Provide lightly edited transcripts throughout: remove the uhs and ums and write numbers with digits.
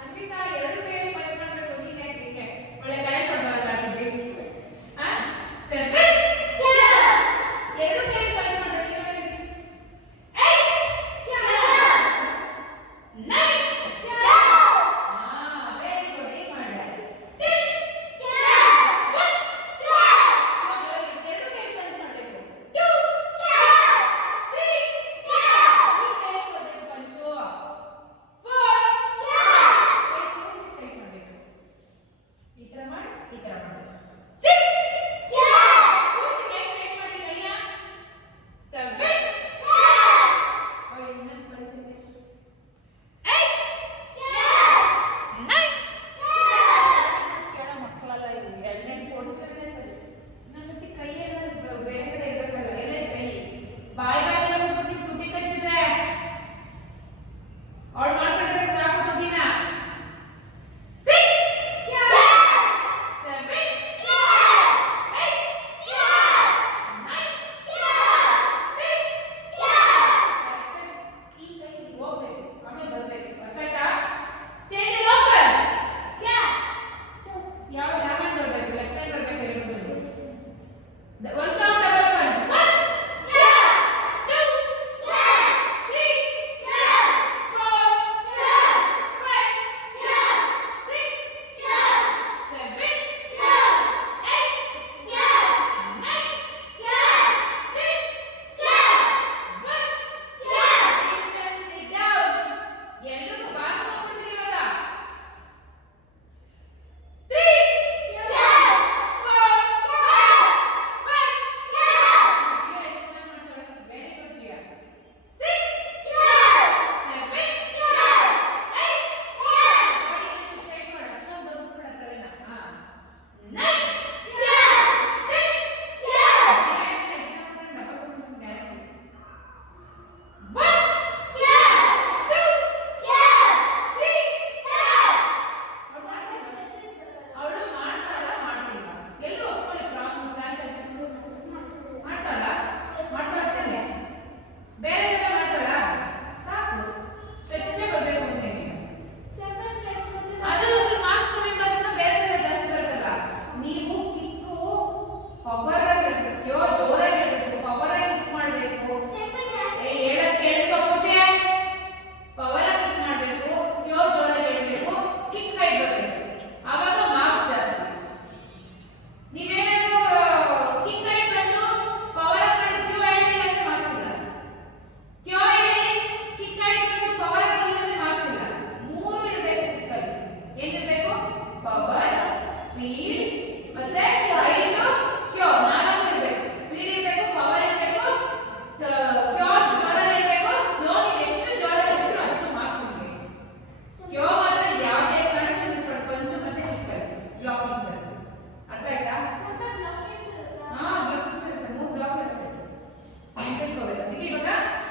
ಅನ್ವಿತಾ ಎರಡು ಕೈ ಪಂಚ್ ಮಾಡಬೇಕು. ನೀನೇ ಹೀಗೆ ಒಳ್ಳೆ ಕೈ ಕೊಡ್ತಾಳಲ್ಲ ಆಂಟಿ. ಆ 7 ಎರಡು ಕೈ ಪಂಚ್ ಮಾಡಬೇಕು. 8 9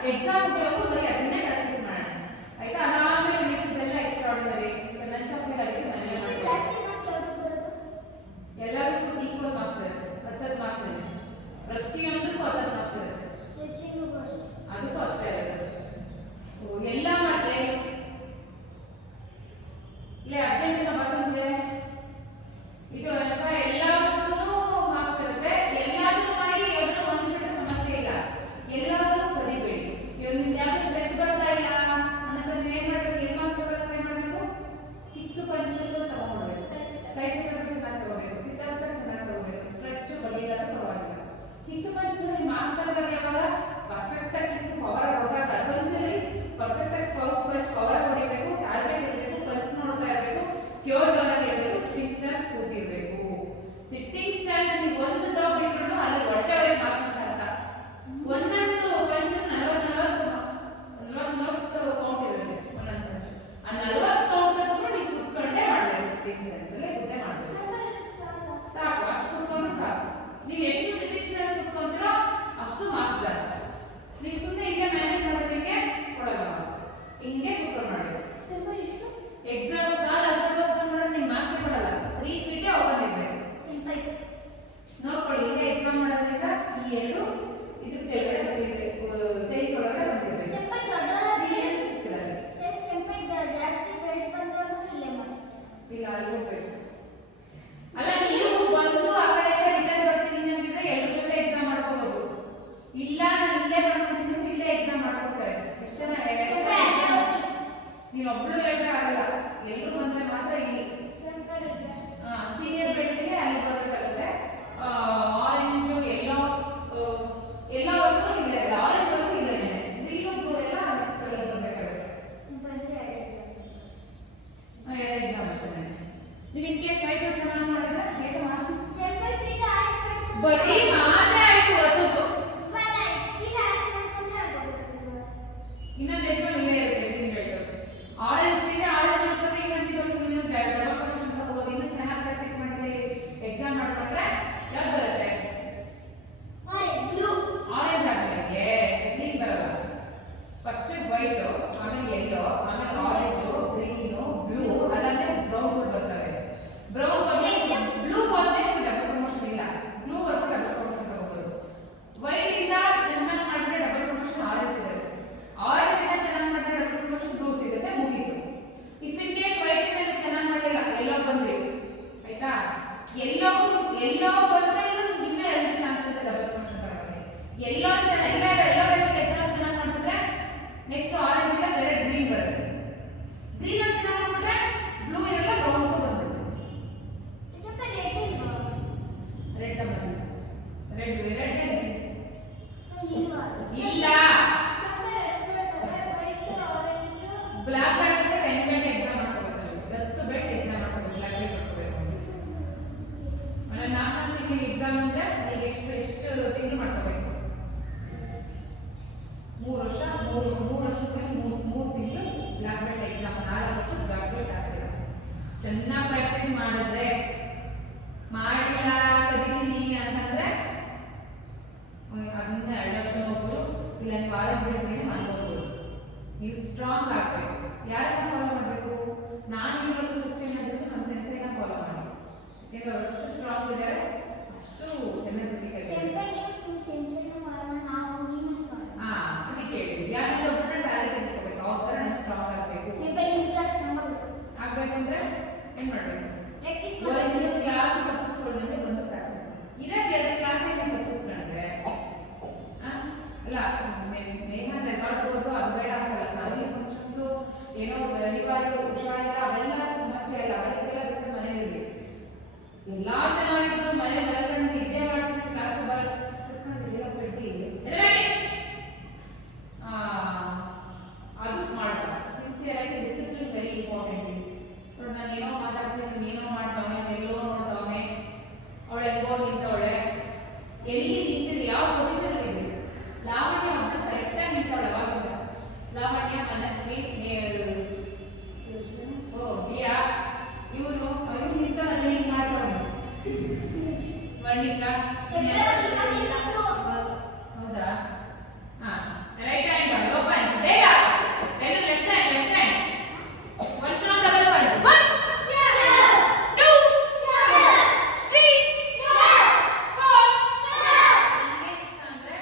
ಎಕ್ಸಾಮ್ ಉಪಯೋಗ ಬರೀ ಅದನ್ನೇ ಪ್ರಾಕ್ಟೀಸ್ ಮಾಡೋಣ ಆಯ್ತಾ. ಅದಾದ್ಮೇಲೆ ಮಿಕ್ಕಿದೆಲ್ಲ ಎಕ್ಸ್ಟ್ರಾರ್ಡಿನರಿ ಲಂಚ್ ಆದ್ಮೇಲೆ ಅದಕ್ಕೆ ಮನೆ ಎಲ್ಲದಕ್ಕೂ ಈಕ್ವಲ್ ಮಾರ್ಕ್ಸ್ ಇರುತ್ತೆ. 10 ಮಾರ್ಕ್ಸ್ ಇರುತ್ತೆ. ಪ್ರತಿಯೊಂದಕ್ಕೂ 10 ಮಾರ್ಕ್ಸ್ ಇರುತ್ತೆ. ಅದಕ್ಕೂ ಅಷ್ಟೇ ಇರುತ್ತೆ. ಎಲ್ಲ ಮಾಡಿದ್ರೆ ಇಲ್ಲೇ ಅರ್ಜೆಂಟ್ ಬರ್ತಂದ್ರೆ ಇದು ಎಲ್ಲದಕ್ಕೂ ಮಾರ್ಕ್ಸ್ ಇರುತ್ತೆ. ಎಲ್ಲದಕ್ಕೂ ಮಾಡಿ ಅದನ್ನು ಒಂದು ಬಿಟ್ಟ ಸಮಸ್ಯೆ ಇಲ್ಲ. ಎಲ್ಲಾದ್ರೂ ಕಲಿಬೇಡಿ. ಇವಾಗ ನಿಮ್ಗೆ ಯಾಕೆ ಸ್ಟ್ರೆಚ್ ಬರ್ತಾ ಇಲ್ಲ ಅನ್ನೋದನ್ನ ನೀವು ಏನ್ ಮಾಡ್ಬೇಕು? ಏನ್ ಮಾರ್ಕ್ಸ್ ತಗೊಳಕ್ಕೆ ಏನ್ ಮಾಡ್ಬೇಕು? ಕಿಕ್ಸು ಪಂಚಸ್ ತಗೊಂಡ್ಬಿಡ್ಬೇಕು. ಟ್ರೈಸೆಪ್ಸ್ ಚೆನ್ನಾಗಿ ತಗೋಬೇಕು. ಸಿಟಪ್ಸ್ ಚೆನ್ನಾಗಿ ತಗೋಬೇಕು. ಸ್ಟ್ರೆಚ್ ಬರಲಿಲ್ಲ ಪರವಾಗಿಲ್ಲ. ಕಿಕ್ಸು ಪಂಚದಲ್ಲಿ ಮಾರ್ಕ್ಸ್ ತಗೊಳ್ಳೋದು ಯಾವಾಗ? ಪರ್ಫೆಕ್ಟ್ ಆಗಿ ಕಿಕ್ ಪವರ್ ಹೊಡೆದಾಗ ಪಂಚಲ್ಲಿ ಪರ್ಫೆಕ್ಟ್ ಆಗಿ ಪವರ್ ಹೊಡಿಬೇಕು. ಟಾರ್ಗೆಟ್ ಇರಬೇಕು. ಪಂಚ್ ನೋಡ್ತಾ ಇರಬೇಕು. ಪ್ಯೂರ್ ಒಬ್ಳು ಹೇಳಿದ್ರೆ ಆಗಲ್ಲ, ಎಲ್ಲರೂ ಬಂದ್ರೆ ಮಾತ್ರ ಇಲ್ಲಿ. ಸೀನಿಯರ್ ಬೆಲ್ಟ್ಗೆ ಅಲ್ಲಿ ಬರಬೇಕಾಗುತ್ತೆ. ಆರೆಂಜು ಎಲ್ಲವರೆಗೂ ಇಲ್ಲ, ಆರೆಂಜ್ ವರೆಗೂ ಇಲ್ಲ, ಗ್ರೀನು ಬ್ಲೂ ಎಲ್ಲ ನೆಕ್ಸ್ಟ್ ಅಲ್ಲಿ ಬರಬೇಕಾಗುತ್ತೆ. ಎರಡು ಎಕ್ಸಾಮ್ ಆಗ್ತದೆ. ನೀವು ಇನ್ ಕೇಸ್ ವೈಟ್ ಚೆನ್ನಾಗಿ ಮಾಡಿದ್ರೆ ಹೇಗೆ ಮಾಡಿ ಬರೀ ಮಾತೆ ಆಯ್ತು ಹೊಸದು. ಇನ್ನೊಂದು ಎಕ್ಸಾಮ್ ಇಲ್ಲೇ ಇರುತ್ತೆ ಗ್ರೀನ್ ಬೆಲ್ಟ್. ಆರೆಂಜ್ ಸೀರೆ ಆರೆಂಜ್ ಮಾಡ್ತಾರೆ, ಇನ್ನೊಂದು ಡಬಲ್ ಪ್ರಮೋಷನ್ ತಗೋಬಹುದು. ಇನ್ನೂ ಚೆನ್ನಾಗಿ ಪ್ರಾಕ್ಟೀಸ್ ಮಾಡಿ ಎಕ್ಸಾಮ್ ಮಾಡ್ಕೊಂಡ್ರೆ ಯಾವ್ದು ಬರುತ್ತೆ? ಆರೆಂಜ್ ಆದ್ಮೇಲೆ ಗ್ರೀನ್ ಬರಲ್ಲ. ಫಸ್ಟ್ ವೈಟ್, ಆಮೇಲೆ ಯೆಲ್ಲೋ, ಆಮೇಲೆ ಆರೆಂಜು, ಗ್ರೀನು, ಬ್ಲೂ, ಅದಾದ್ಮೇಲೆ ಬ್ರೌನ್ ಬರ್ತವೆ. ಬ್ರೌನ್ ಬಂದ್ರೆ ಬ್ಲೂ ಬಂದ್ರೆ ಡಬಲ್ ಪ್ರಮೋಷನ್ ಇಲ್ಲ, ಬ್ಲೂ ಬಂದ್ರೆ ಡಬಲ್ ಪ್ರಮೋಷನ್ ತಗೋಬಹುದು. ವೈಟ್ ಇಂದ ಚೆನ್ನಾಗಿ ಮಾಡಿದ್ರೆ ಡಬಲ್ ಪ್ರಮೋಷನ್ ಆರೆಂಜ್ ಸಿಗುತ್ತೆ, ಆರೆಂಜ್ ಇಂದ ಚೆನ್ನಾಗಿ ಮಾಡಿದ್ರೆ ಡಬಲ್ ಪ್ರಮೋಷನ್ ಬ್ಲೂ ಸಿಗುತ್ತೆ, ಮುಗೀತು. ಇಫ್ ಇನ್ ಕೇಸ್ ವೈಟ್ ಇಂದ ಚೆನ್ನಾಗಿ ಮಾಡಲಿಲ್ಲ, ಎಲ್ಲೋ ಬಂದ್ರಿ ಆಯ್ತಾ, ಎಲ್ಲೋ ಬಂದ್ರೆ ಇನ್ನ ಎರಡು ಚಾನ್ಸ್ ಇರುತ್ತೆ ಡಬಲ್ ಪ್ರಮೋಷನ್ ತಗೊಳ್ಳೋಕೆ. ಎಲ್ಲೋ ಚೆನ್ನಾಗಿ ಎಲ್ಲೋ ಬೆಲ್ಟ್ ಎಕ್ಸಾಮ್ ಚೆನ್ನಾಗಿ ಮಾಡ್ಬಿಟ್ರೆ ನೆಕ್ಸ್ಟ್ ಆರೆಂಜ್ ಇಂದ ಡೈರೆಕ್ಟ್ ಗ್ರೀನ್ ಬರುತ್ತೆ. ಗ್ರೀನ್ ಅಲ್ಲಿ ಚೆನ್ನಾಗಿ ಮಾಡ್ಬಿಟ್ರೆ ಬ್ಲೂ ಇರಲ್ಲ, ಬ್ರೌನ್ ಬಂದ್ಬಿಡುತ್ತೆ. ರೆಡ್ ಇಲ್ಲ, ಬ್ಲಾಕ್ ಬೆಲ್ಟ್ ಅಂದ್ರೆ 10 ಬೆಲ್ಟ್ ಎಕ್ಸಾಮ್ ಮಾಡ್ಕೋಬೇಕು, 10 ಬೆಲ್ಟ್ ಎಕ್ಸಾಮ್ ಮಾಡ್ಕೋಬೇಕು, ಬ್ಲಾಕ್ ಬೆಲ್ಟ್ ಮಾಡ್ಕೋಬೇಕು. ಆಮೇಲೆ 4 ತಿಂಗಳು ಎಕ್ಸಾಮ್ ಅಂದ್ರೆ ಅದಕ್ಕೆ ಎಷ್ಟು ತಿಂಗಳು ಮಾಡ್ಕೋಬೇಕು? 3 ವರ್ಷ, 3 ವರ್ಷಕ್ಕೆ 3 ತಿಂಗಳು ಬ್ಲಾಕ್ ಬೆಲ್ಟ್ ಎಕ್ಸಾಮ್, 4 ವರ್ಷ ಬ್ಲಾಕ್ ಬೆಲ್ಟ್ ಆಗ್ತದೆ. ಚೆನ್ನಾಗಿ ಪ್ರಾಕ್ಟೀಸ್ ಮಾಡಿದ್ರೆ, ಮಾಡಿಲ್ಲ ಕಲಿತೀನಿ ಅಂತಂದ್ರೆ ಅದನ್ನ 2 ವರ್ಷ ಹೋಗ್ಬೋದು, ಇಲ್ಲ ನೀವು ಆರೆಂಜ್ ಬೆಲ್ಟ್ಗೆ ಮಾಡ್ಬೋದು. ನೀವು ಸ್ಟ್ರಾಂಗ್ ಆಗಬೇಕು. ಯಾರನ್ನ ಫಾಲೋ ಮಾಡಬೇಕು? ನಾನು ಇವಾಗ ಸಿಸ್ಟಮ್ ಮಾಡಿದ್ದು ನಮ್ಮ ಸೆನ್ಸೈನ ಫಾಲೋ ಮಾಡಿ. ಯಾಕಂದ್ರೆ ಅವರು ಎಷ್ಟು ಸ್ಟ್ರಾಂಗ್ ಇದ್ದಾರೆ, ಅಷ್ಟು ಎನರ್ಜೆಟಿಕ್ ಆಗಿದ್ದಾರೆ. ಅದಕ್ಕೆ ಹೇಳಿ, ಯಾರಾದ್ರೂ ಒಬ್ಬರ ಟ್ಯಾಲೆಂಟ್ ಇಟ್ಕೋಬೇಕು, ಅವ್ರ ಥರ ನಾವು ಸ್ಟ್ರಾಂಗ್ ಆಗಬೇಕು. ಆಗ್ಬೇಕಂದ್ರೆ ಏನು ಮಾಡಬೇಕು? ಒಂದು ಕ್ಲಾಸ್ ತಪ್ಪಿಸ್ಕೊಂಡ್ರೆ ಒಂದು ಪ್ರಾಕ್ಟೀಸ್ ಇರೋದು. 2 ಕ್ಲಾಸಿಗೆ ತಪ್ಪಿಸ್ಕೊಂಡ್ರೆ ಅಲ್ಲ, ಮೇಹನ್ ರೆಸಾರ್ಟ್ ಹೋದ್ರು ಅದು ಬೇಡ ಅಂತಲ್ಲ, ಫ್ಯಾಮಿಲಿ ಫಂಕ್ಷನ್ಸು ಏನೋ ಅನಿವಾರ್ಯ ಹುಷಾರಿಲ್ಲ ಅವೆಲ್ಲ ಸಮಸ್ಯೆ ಇಲ್ಲ, ಅದಕ್ಕೆಲ್ಲ ಬಿಟ್ಟು ಮನೆಯಲ್ಲಿ ಎಲ್ಲ ಚೆನ್ನಾಗಿದ್ದು ಮನೆ ಮನೆಗಳನ್ನು ನಿದ್ದೆ ಮಾಡ್ತೀನಿ, ಕ್ಲಾಸ್ ಬರೋಲ್ಲ ಬಿಟ್ಟು ಅದು ಮಾಡಬಾರ್ದು. ಸಿನ್ಸಿಯರ್ ಆಗಿ ಡಿಸಿಪ್ಲಿನ್ ವೆರಿ ಇಂಪಾರ್ಟೆಂಟ್. ನಾನು ಏನೋ ಮಾತಾಡ್ತೀನಿ, ಏನೋ ಮಾಡ್ತಾವನೆ, ಎಲ್ಲೋ ನೋಡ್ತಾವನೆ, ಅವಳು ಹೆಂಗೋ ನಿಂತವಳೆ, ಎಲ್ಲಿ ನಿಂತಿರಿ, ಯಾವ ಪೊಸಿಷನ್ ಇದೆ? ಲಾವಣ್ಯ ಒಬ್ಬಳು ಕರೆಕ್ಟಾಗಿ ನಿಂತವಳೆ, ಅವಾಗಿಲ್ಲ ಲಾವಣ್ಯ, ಮನಸ್ವಿ, ಜಿಯಾ, ಇವನು ನಿಂತವಲ್ಲ, ಹಿಂಗೆ ಮಾಡ್ತಾವನೆ, ವರ್ಣಿಕಾ. ಹೌದಾ? ಹಾಂ, ರೈಟ್ ಹ್ಯಾಂಡ್ ಲೋ ಪಂಚ್, ಬೇಗ left hand 1 count double punch. 1 2 3 4 5. ನನಗೆ ಇಷ್ಟ ಅಂದ್ರೆ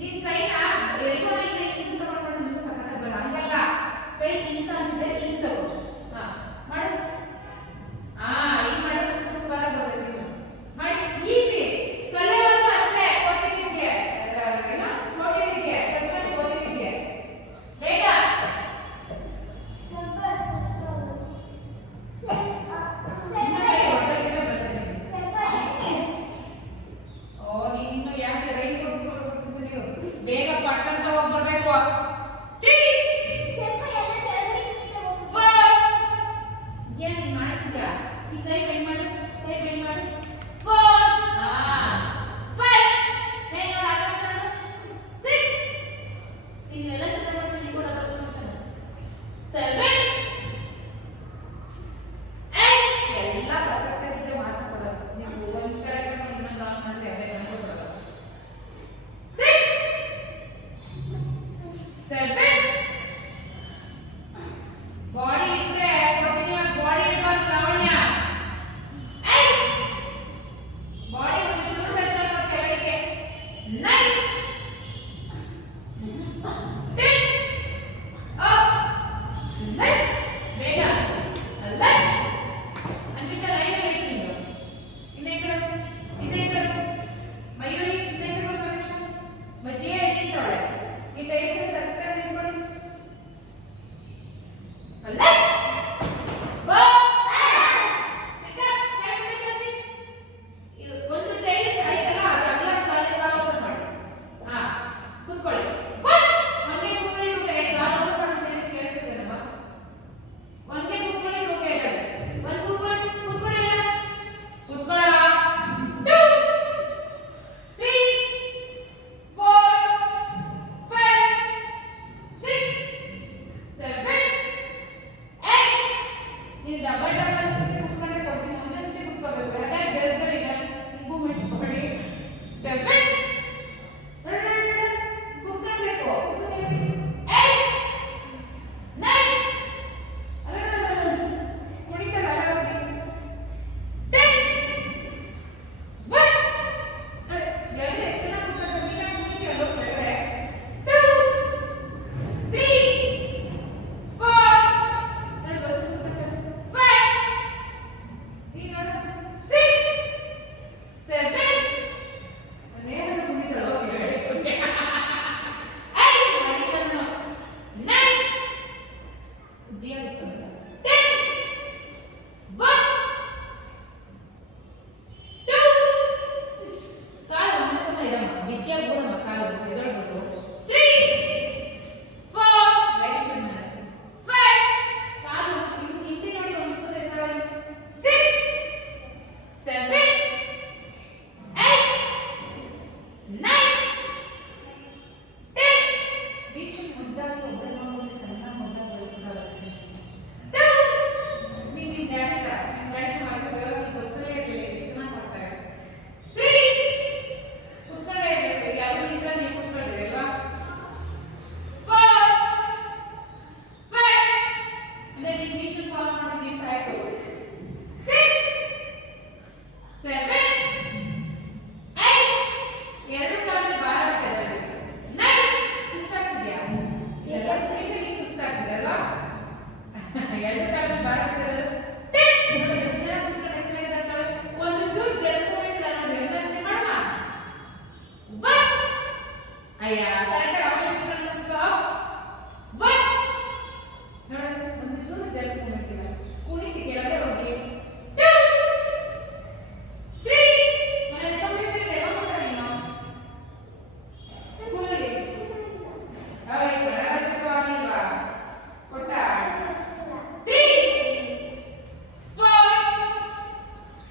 ನಿನ್ ಕೈನ ಎಲ್ಬೋನ ಹಿಂಗೆ ತಗೊಂಡ್ಕೊಂಡು ನೀವು ಸಕ್ಕತ್ತಾಗಿ ಬರಲ್ಲ ಹಂಗಲ್ಲ. ಕೈ ಇಂತ ಅಂತಿದೆ ಹಿಂಗೆ ತಗೋ. ಹಾ ಮಾಡು. ಈಗ ಮಾಡಿದ್ರೆ ಸೂಪರ್ ಆಗಿ ಬರುತ್ತೆ ನೀವು. ಮಾಡಿ ಈಸಿ. ಕಲಿಯೋದು ಅಷ್ಟೇ ಕೋಟಿ ವಿದ್ಯೆ. ಏನೋ ಕೋಟಿ ವಿದ್ಯೆ. ಕಲಿಯೋದು ಕೋಟಿ ವಿದ್ಯೆ. ಬೇಗ. ಬೇಗ ಪಟ್ಟಂತ ಹೋಗಿ ಬರ್ಬೇಕು. ಮಾಡ್ತಿದ್ದ ಈ ಕೈ ಬೆಂಡ್ ಮಾಡು, ಕೈ ಬೆಂಡ್ ಮಾಡು. 4 5 ಆಕಾಶ 6 ನೀವೆಲ್ಲ ಚೆನ್ನಾಗಿ ನೀವು ಕೂಡ 7 8 ಎಲ್ಲ ಪರ್ಫೆಕ್ಟ್ ಆಗಿದ್ರೆ ಮಾತ್ರ ಕೊಡೋದು. ನೀವು ಒಂದು ಕರೆಕ್ಟ್ ಇನ್ನೊಂದು ರಾಂಗ್ ಮಾಡಿದ್ರೆ ಅದೇ ಗಂಟೆ ಕೊಡೋದು. 6 7 ಬಾಡಿ ಇಟ್ರೆ ಕೊಡ್ತೀನಿ. ಬಾಡಿ ಇಟ್ಕೊಂಡು ಲಾವಣ್ಯ 8 ಬಾಡಿ ಒಂದು ಚೂರು ಹೆಚ್ಚಳ ಮಾಡಿ ಕೆಳಗೆ 9 10 ಅಪ್ ಲೆಫ್ಟ್ ಬೇಗ ಲೆಫ್ಟ್ ಅಂಬಿಕಾ ಲೈನ್ ಅಲ್ಲಿ ಇದ್ದೀನಿ. ಇನ್ನೇ ಕಡೆ ಮಯೂರಿ ಇನ್ನೇ ಕಡೆ ಪರೀಕ್ಷೆ ಮಜ್ಜಿಗೆ ಇಟ್ಟಿದ್ದಾಳೆ. ಈ ಕೈ ಸೆಟ್ ಕರೆಕ್ಟ್ ನಿಂತ್ಕೊಳ್ಳಿ. ಲೆಫ್ಟ್ ಒಂದು ಟೈಲ್ಸ್ ಆಯ್ತಲ್ಲ ಅದ್ರ ಅಗಲ ಕಾಲಿಗೆ ಓಪನ್ ಮಾಡಿ. ಕೂತ್ಕೊಳ್ಳಿ. ಒಂದೇ ಕೂತ್ಕೊಳ್ಳಿ ಟೂಕೆ ಕಾಲು ಓಪನ್ ಅಂತ ಕೇಳಿಸ್ತಿದೆನಮ್ಮ. ಒಂದೇ ಕೂತ್ಕೊಳ್ಳಿ ಟೂಕೆ ಹೇಳಿ. ಒಂದು ಕೂತ್ಕೊಳ್ಳಿ ಕೂತ್ಕೊಳ್ಳಿ ಕೂತ್ಕೊಳ್ಳ. 2 3 4 5 6 7 8 ನೀವು ಡಬಲ್ ಸತಿ ಕೂತ್ಕೊಂಡ್ರೆ ಕೊಡ್ತೀನಿ. ಒಂದೇ ಸತಿ ಕೂತ್ಕೋಬೇಕು. ಯಾಕಂದ್ರೆ ಜಲ್ದಿ ಇಲ್ಲ ಇಂಪ್ರೂವ್ಮೆಂಟ್ ಮಾಡಿ. 7 ಕೂತ್ಕೊಳ್ಬೇಕು. 8 9 ಕುಣಿತಾರೆ ಅಲ್ಲ 10 1 ನೋಡಿ ಎರಡು ಎಷ್ಟು ಜನ ಕೂತ್ಕೊಂಡ್ರೆ ನೀನು ಕುಣಿತೀರಲ್ಲ ಕೆಳಗಡೆ. 2 3 4 ನೋಡಿ ಬಸ್ ಕೂತ್ಕೊಂಡ್ರೆ 5 ಈಗ ನೋಡು 6 7 ಅಲ್ಲೇನು ಕುಣಿತಾಳೋ ಕೆಳಗಡೆ 8 ಮಾಡಿಕೊಂಡು 9 ಜಿ ಆಗುತ್ತೆ 10 1 2 ಕಾಲು ಒಂದೇ ಸಮ ಇಡಮ್ಮ. ವಿದ್ಯಾ ಗೋಳಮ್ಮ ಕಾಲು ಎದಳ್ಬೋದು. 3 4 ವೆರಿ ಗುಡ್ ಮನಸ್ಸು. 5 ಕಾಲು ಹಿಂದೆ ನೋಡಿ ಒಂಚೂರು ಎದಳೋಣ. 6 7 8 9 10 ಬೀಚ್ ಮುದ್ದಾಗಿ ಒಬ್ಬರು ನೋಡಿ ಚೆನ್ನಾಗಿ ಮುದ್ದಾಗಿ ಬೆಳೆಸ್ಕೊಳ್ಳೋದು. 2 ನೀವು ಡ್ಯಾಡಿ ಮಾಡ್ತಾರೆ ಗೊತ್ತಲೇ ಇರಲಿಲ್ಲ ಎಷ್ಟು ಚೆನ್ನಾಗಿ ಮಾಡ್ತಾರೆ. 3 ಕೂತ್ಕೊಂಡೇ ಇರಬೇಕು. ಯಾರು ನಿಂತ ನೀವು ಕೂತ್ಕೊಂಡಿರಿ ಅಲ್ವಾ. 4 5 ಅಂದ್ರೆ ನೀವು ಬೀಚ್ ಫಾಲೋ ಮಾಡಿ ನಿಂತ ಆಯ್ತು. 6 7 8 ಎರಡು ಕಾಲು ಭಾರ ಬಿಟ್ಟಿದ್ದಾರೆ. 9 ಸುಸ್ತಾಗ್ತಿದ್ಯಾ? ಎರಡು ನಿಮಿಷಕ್ಕೆ ಸುಸ್ತಾಗ್ತಿದೆ ಅಲ್ವಾ. ಎರಡು ಕಾಲು ಭಾರ ಬಿಟ್ಟಿದ್ದಾರೆ. 10 ನೋಡಿ ಎಷ್ಟು ಜನ ಕೂತ್ಕೊಂಡು ಎಷ್ಟು ಚೆನ್ನಾಗಿದ್ದಾರೆ. ಒಂದು ಚೂರು ಜಲ್ಕೊಂಡಿಲ್ಲ ನೋಡಿ. ಎಲ್ಲ ಸರಿ ಮಾಡಮ್ಮ. 1 ಅಯ್ಯ ಕರೆಕ್ಟಾಗಿ ಅವಲೇ ಕೂತ್ಕೊಂಡು 1 ನೋಡಿ ಒಂದು ಚೂರು ಜಲ್ಕೊಂಡಿಲ್ಲ. ಕುಣಿತಿ ಕೆಳಗಡೆ ಹೋಗಿ. 2 3 ಮನೆ ತಗೊಂಡಿದ್ದೀರಿ ಯಾವಾಗ ಮಾಡ್ರಿ ನೀವು ಸ್ಕೂಲಿಗೆ? ಗಣರಾಜ್ಯೋತ್ಸವ ಕೊಟ್ಟ. 3 4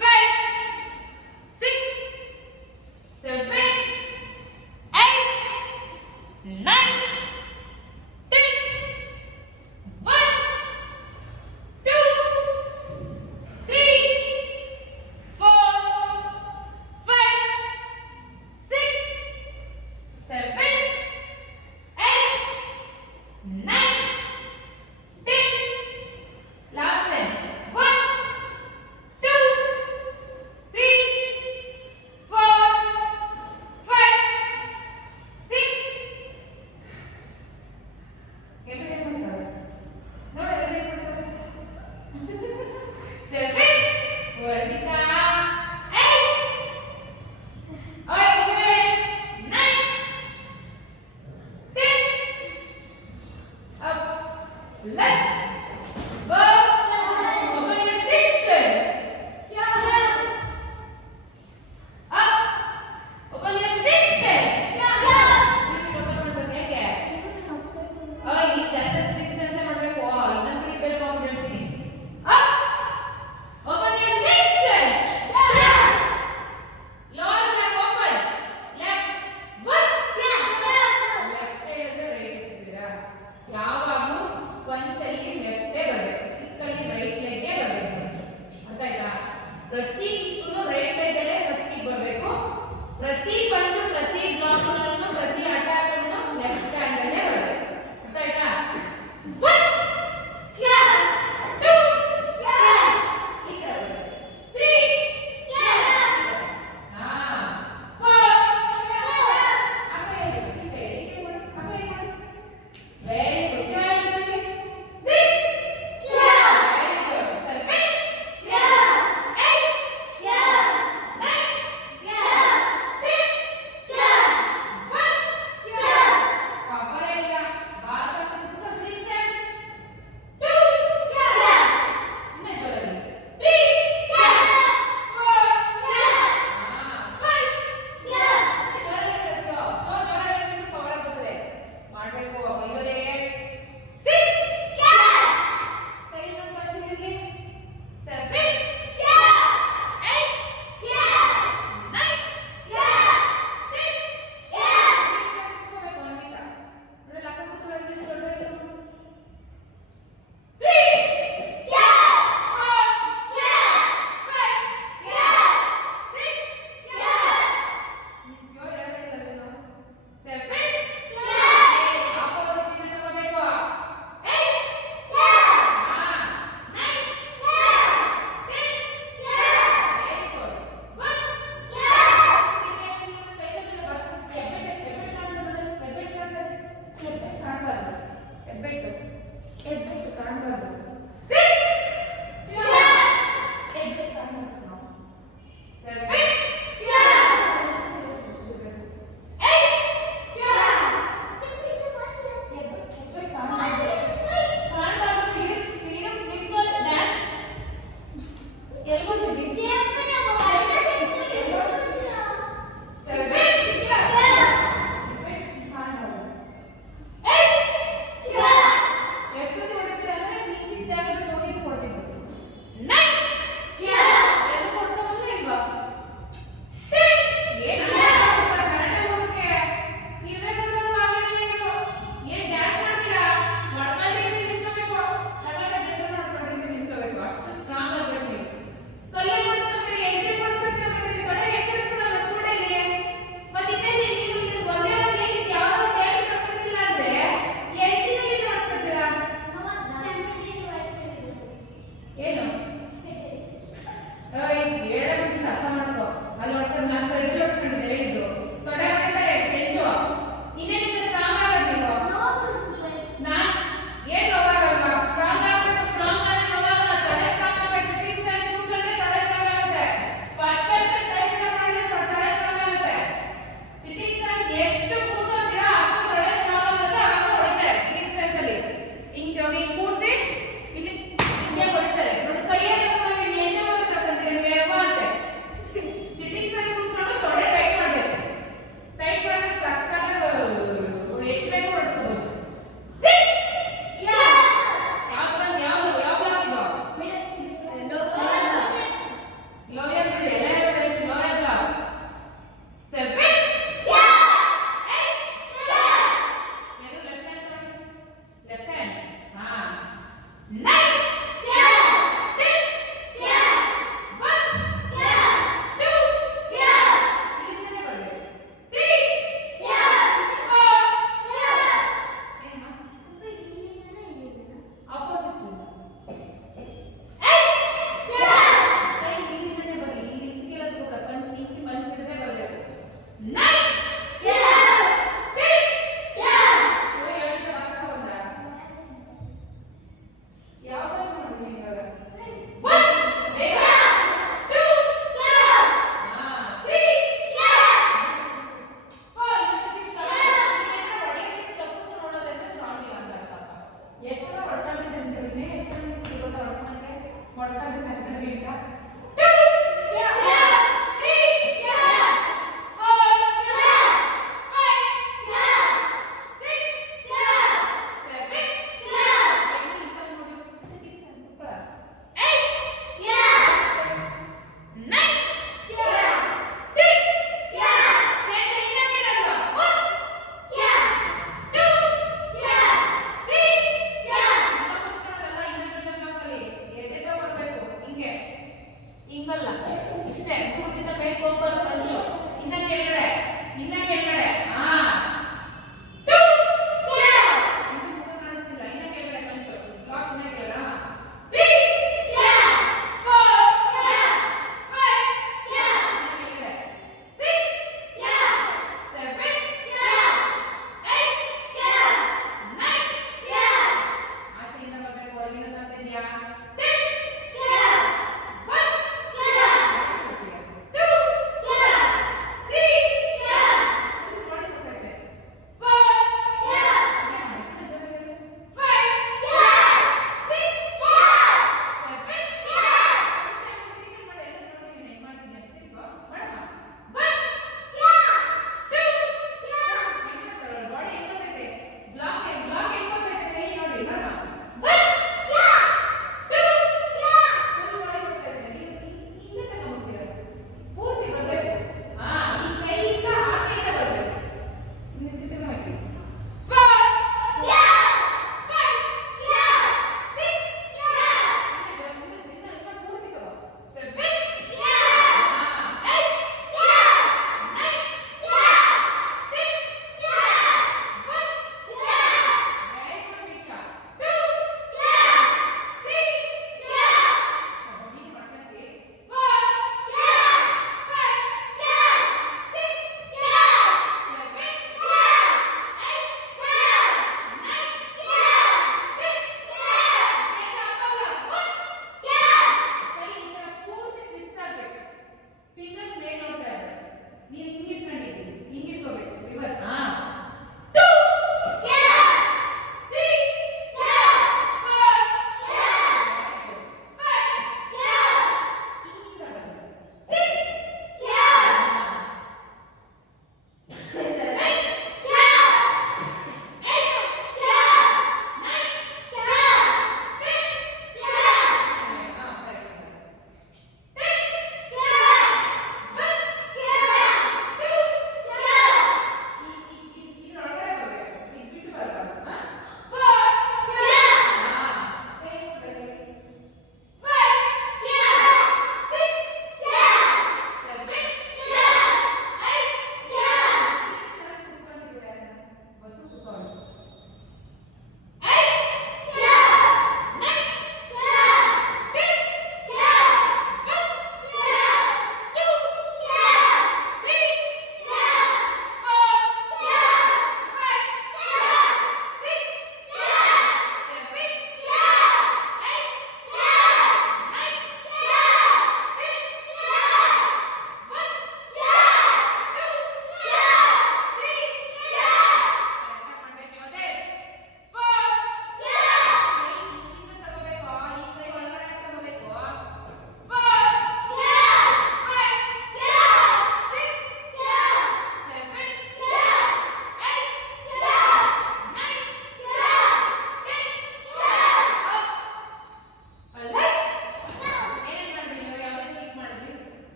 5 6 7 8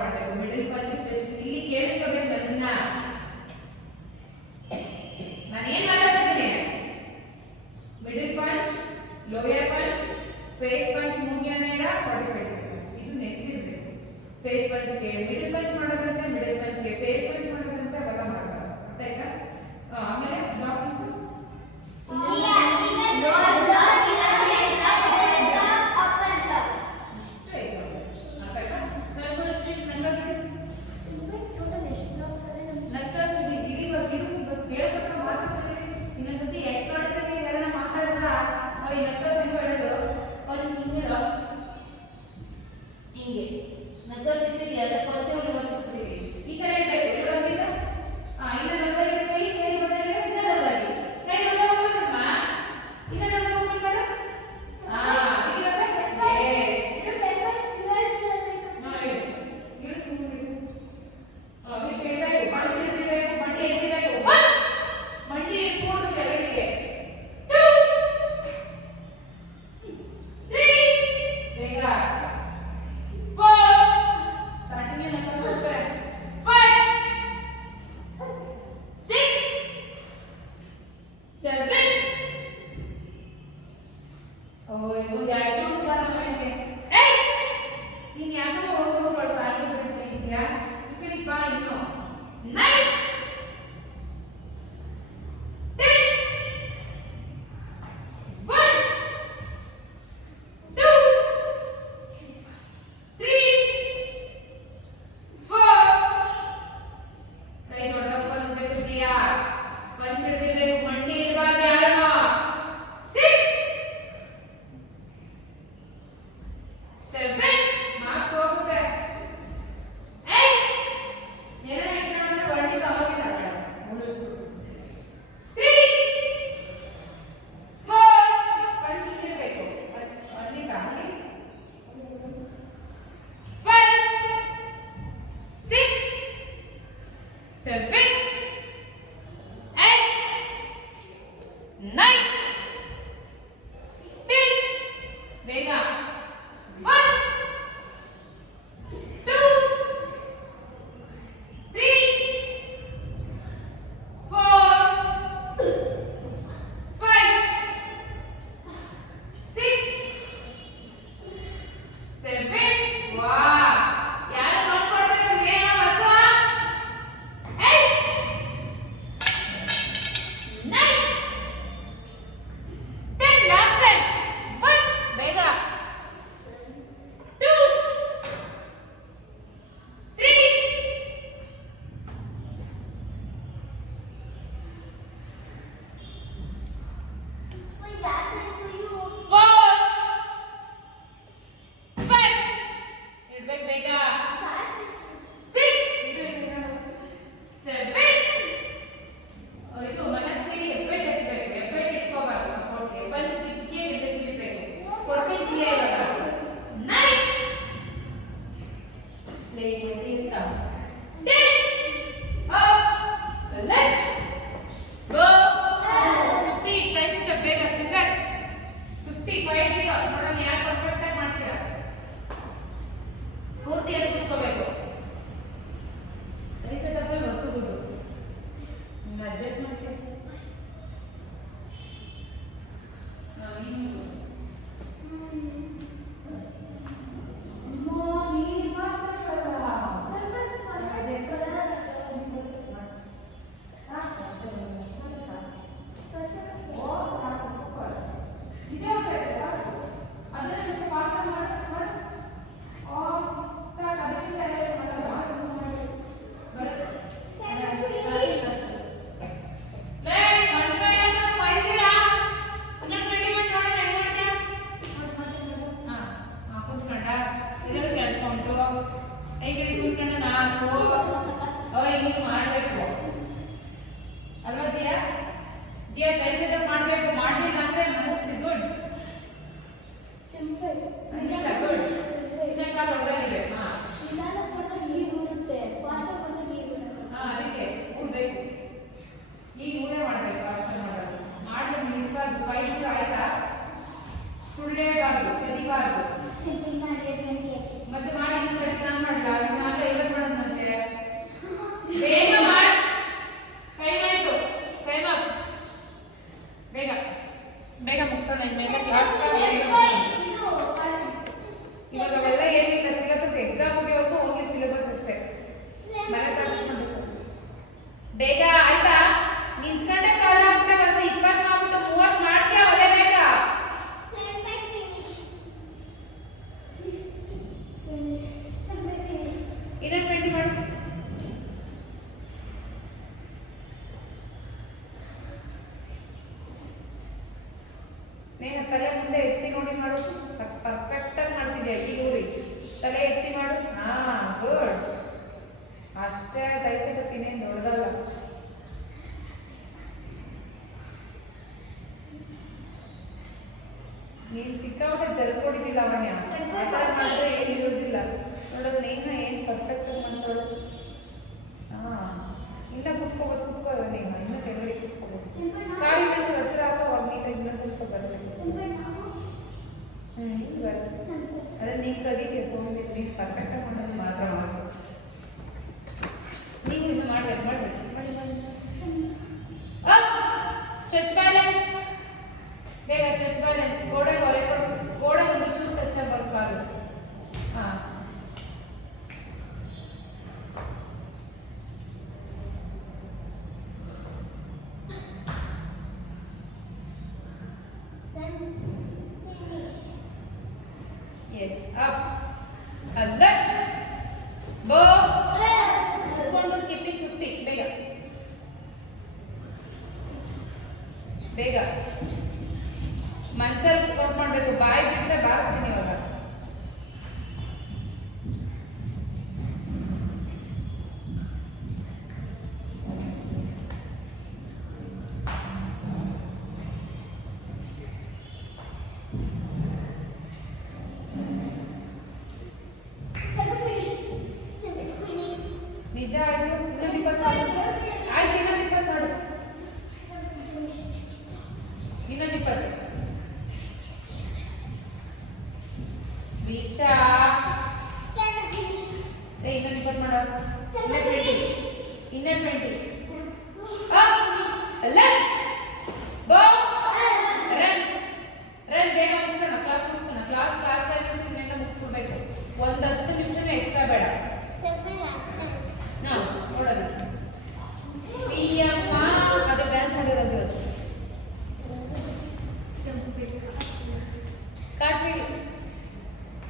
ಮಾಡಬೇಕು. ಮಿಡಲ್ ಪಂಚ್ ಚೆಸ್ಟ್ ಇಲ್ಲಿ ಕೇಳಿಸ್ಕೋಬೇಕು ನನ್ನ. ನಾನು ಏನ್ ಮಾತಾಡ್ತಿದ್ದೀನಿ? Middle punch, lower punch, face punch, ಮೂಗಿಯ ನೇರ 45 ಡಿಗ್ರಿ ಪಂಚ್. ಇದು ನೆನಪಿರಬೇಕು. ಫೇಸ್ ಪಂಚ್ಗೆ ಮಿಡಲ್ ಪಂಚ್ ಮಾಡೋದಂತೆ, ಮಿಡಲ್ ಪಂಚ್ಗೆ ಫೇಸ್ ಪಂಚ್ ಮಾಡೋದಂತೆ ಅವೆಲ್ಲ ಮಾಡಬಾರ್ದು. ಅರ್ಥ ಆಯ್ತಾ? ಆಮೇಲೆ ಡಾಕ್ಟರ್ಸ್ ಇನ್ನೊಂದ್ಸತಿ ಎಕ್ಸ್ಟ್ರಾಡಿನರಿ ಎಲ್ಲ ಮಾತಾಡಿದ್ರ ಈ ನಕ್ಕಲ್ ಸಿಂಬ ಹೇಳೋದು ಅವ್ರು ಸುಮ್ಮನೆ ಹಿಂಗೆ ನಕ್ಕಲ್ ಸಿಕ್ಕಿದ್ವಿ ಅದ್ರ ಕೊಂಚ ಸಿಗ್ತೀವಿ ಈ ತರ ಇರಬೇಕು. ಇರೋದಿಲ್ಲ ಇನ್ನ ನೊಂದಾಗಿ ಕೈ ಕೈ ಹೊಡೆದ್ರೆ ಇನ್ನ ನೊಂದಾಗಿ ಕೈ ಹೊಡೆದ ಓಪನ್ ಮಾಡಮ್ಮ, ಇನ್ನ ನೊಂದ ಓಪನ್ ಮಾಡು. ಸುಳ್ಳೇಬಾರ್ದು, ಕದಿಬಾರ್ದು. ಮತ್ತೆ ಮಾಡಿ ಇನ್ನೊಂದು ಮಾಡಿ ಇನ್ನೊಂದು 20 ಮಾಡು. ನೇಹ ತಲೆ ಮುಂದೆ ಎತ್ತಿ ನೋಡಿ ಮಾಡು. ಪರ್ಫೆಕ್ಟ್ ಆಗಿ ಮಾಡ್ತಿದ್ಯಾ. ಈಗ ತಲೆ ಎತ್ತಿ ಮಾಡು. ಹಾ ಗುಡ್. ಅಷ್ಟೇ ತೈಸಕತ್ತೀನಿ ದೊಡ್ಡದಲ್ಲ. ನೀನು ಸಿಕ್ಕಾಪಟ್ಟೆ ಜಲ್ಕೊಡಿದ್ದಿಲ್ಲ ಅವನ್ಯ. ಆ ಥರ ಮಾಡಿದ್ರೆ ಏನು ಯೂಸ್ ಇಲ್ಲ. ನೋಡೋದು ನೇಹ ಏನು ಪರ್ಫೆಕ್ಟ್ ಆಗಿ ಮಾಡ್ತಾಳು. ಇನ್ನ ಕುತ್ಕೋಬೋದು. ನೇಹ ಇನ್ನ ಕೆಳಗಡೆ ಕುತ್ಕೋಬೋದು. ಕಾಲಿ ಬೆಂಚ್ ಹತ್ರ ಹಾಕೋ. ಅವಾಗ ನೀಟಾಗಿ ಇನ್ನೂ ಸ್ವಲ್ಪ ಬರಬೇಕು. ಬರುತ್ತೆ. ಅದೇ ನೀನು ಕಲಿಕೆ ಸೋಮಿಗೆ ನೀನು ಪರ್ಫೆಕ್ಟಾಗಿ ಮಾಡೋದು ಮಾತ್ರ ಮಾಸು. ನೀವು ಇನ್ನು ಮಾಡ್ಬೇಕು. Stretch balance. ಬೇಗ ಸ್ಟ್ರೆಚ್ ಬ್ಯಾಲೆನ್ಸ್. ಗೋಡೆ ಒಂದು ಚೂರು ಟಚ್ ಬರ್ಕಾದು. ಹಾಂ yes up left bow ಕೂತ್ಕೊಂಡು ಸ್ಕಿಪ್ಪಿಂಗ್ 50 ಬೇಗ ಮನಸ್ಸಲ್ಲಿ ಕೌಂಟ್ ಮಾಡಬೇಕು. ಬಾಯಿ ಬಿಟ್ಟರೆ ಬಾರಿಸ್ತೀನಿ ಇವಾಗ. ನಿಜ ಆಯ್ತು. ಇನ್ನೊಂದು 20 ಆಯ್ತು. ಇನ್ನೊಂದು 20 ಮಾಡು. ಇನ್ನೊಂದು 20. ದೀಕ್ಷಾ ಇನ್ನೊಂದು 20 ಮಾಡು. ಇನ್ನೊಂದು 20. ಲೆಫ್ಟ್ ಬೋ ರನ್ ಬೇಗ ಮುಗಿಸೋಣ. ಕ್ಲಾಸ್ ಟೈಮಿಂಗ್ಸ್ ಇದನ್ನೆಲ್ಲ ಮುಗಿಸ್ಕೊಡ್ಬೇಕು. ಒಂದು 10 ನಿಮಿಷನೂ ಎಕ್ಸ್ಟ್ರಾ ಬೇಡ. ನೋಡೋದು ಅದು ಡ್ಯಾನ್ಸ್ ಮಾಡಿರೋದು. ಕಾಟ್ಬಿಡಿ.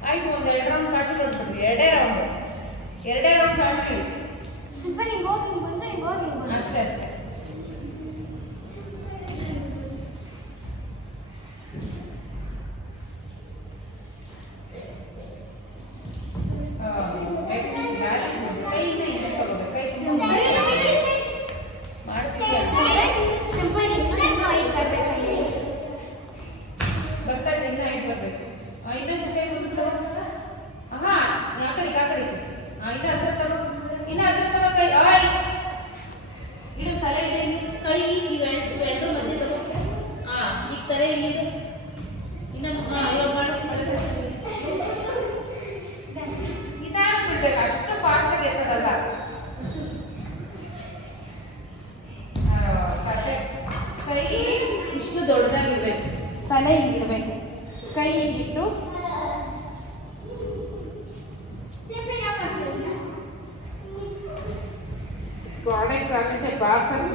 ಆಯ್ತು. ಒಂದು 2 ರೌಂಡ್ ಕಾಟ್ಬಿಟ್ಟು ಹೊಡ್ಬಿಡ್ರಿ. ಎರಡೇ ರೌಂಡ್ ಕಾಟ್ಬಿಡಿ. ಅಷ್ಟೇ ಅಷ್ಟು ಫಾಸ್ಟ್ ಆಗಿ ಎತ್ತದಲ್ಲ. ಕೈ ಇಷ್ಟು ದೊಡ್ಡದಾಗಿರ್ಬೇಕು. ತಲೆ ಹಿಂಗಿಡ್ಬೇಕು. ಕೈ ಹಿಂಗಿಟ್ಟು ಗೋಡೆ ಕಾಲಿಟ್ಟೆ ಬಾರ್ಸಲ್ಲ.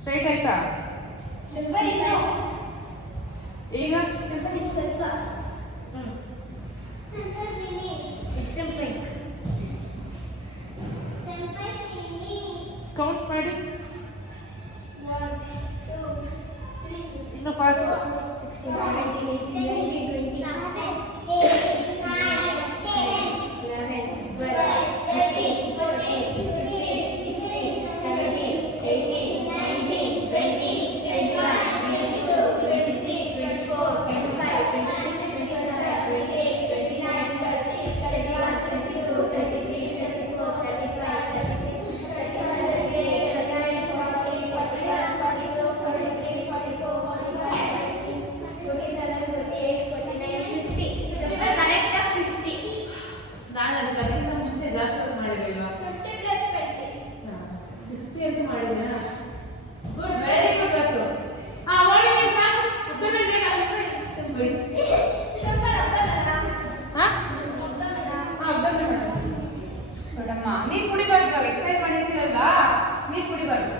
ಸ್ಟ್ರೈಟ್ ಆಯ್ತಾ? ಈಗ ಕೌಂಟ್ ಮಾಡಿ. ಇನ್ನು ಫಾಸ್ಟ್. 60 ಅಂತ ಮಾಡಿದ್ನಾ? ಗುಡ್, ವೆರಿ ಗುಡ್ ಬಸ್ಸು. ಓಡಿ ನೀವು ಸಾಕು. ಅಬ್ಡಮನ್ ಬೇಗ. ಅಬ್ಡಮನ್ ನೋಡಮ್ಮ, ನೀರು ಕುಡಿಬಾರ್ದು. ಇವಾಗ ಎಕ್ಸರ್ಸೈಸ್ ಮಾಡಿರ್ತೀರಲ್ವಾ, ನೀರು ಕುಡಿಬಾರ್ದು.